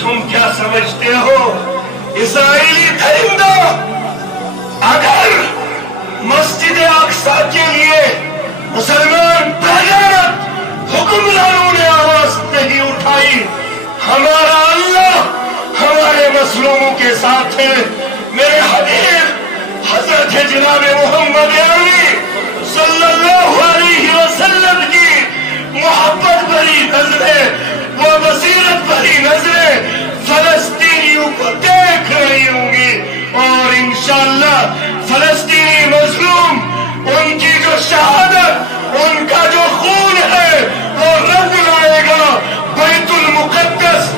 تم کیا سمجھتے ہو اسرائیلی درندہ اگر مسجد اقصی کے لیے مسلمان بغیرت حکمرانوں نے آواز نہیں اٹھائی، ہمارا اللہ ہمارے مظلوموں کے ساتھ ہے۔ میرے حبیب حضرت جناب محمد عربی صلی اللہ علیہ وسلم کی محبت بھری نظریں، وہ بصیرت بھری نظریں فلسطینیوں کو دیکھ رہی ہوں گی، اور انشاءاللہ فلسطینی مظلوم ان کی جو شہادت، ان کا جو خون ہے وہ رنگ لائے گا بیت المقدس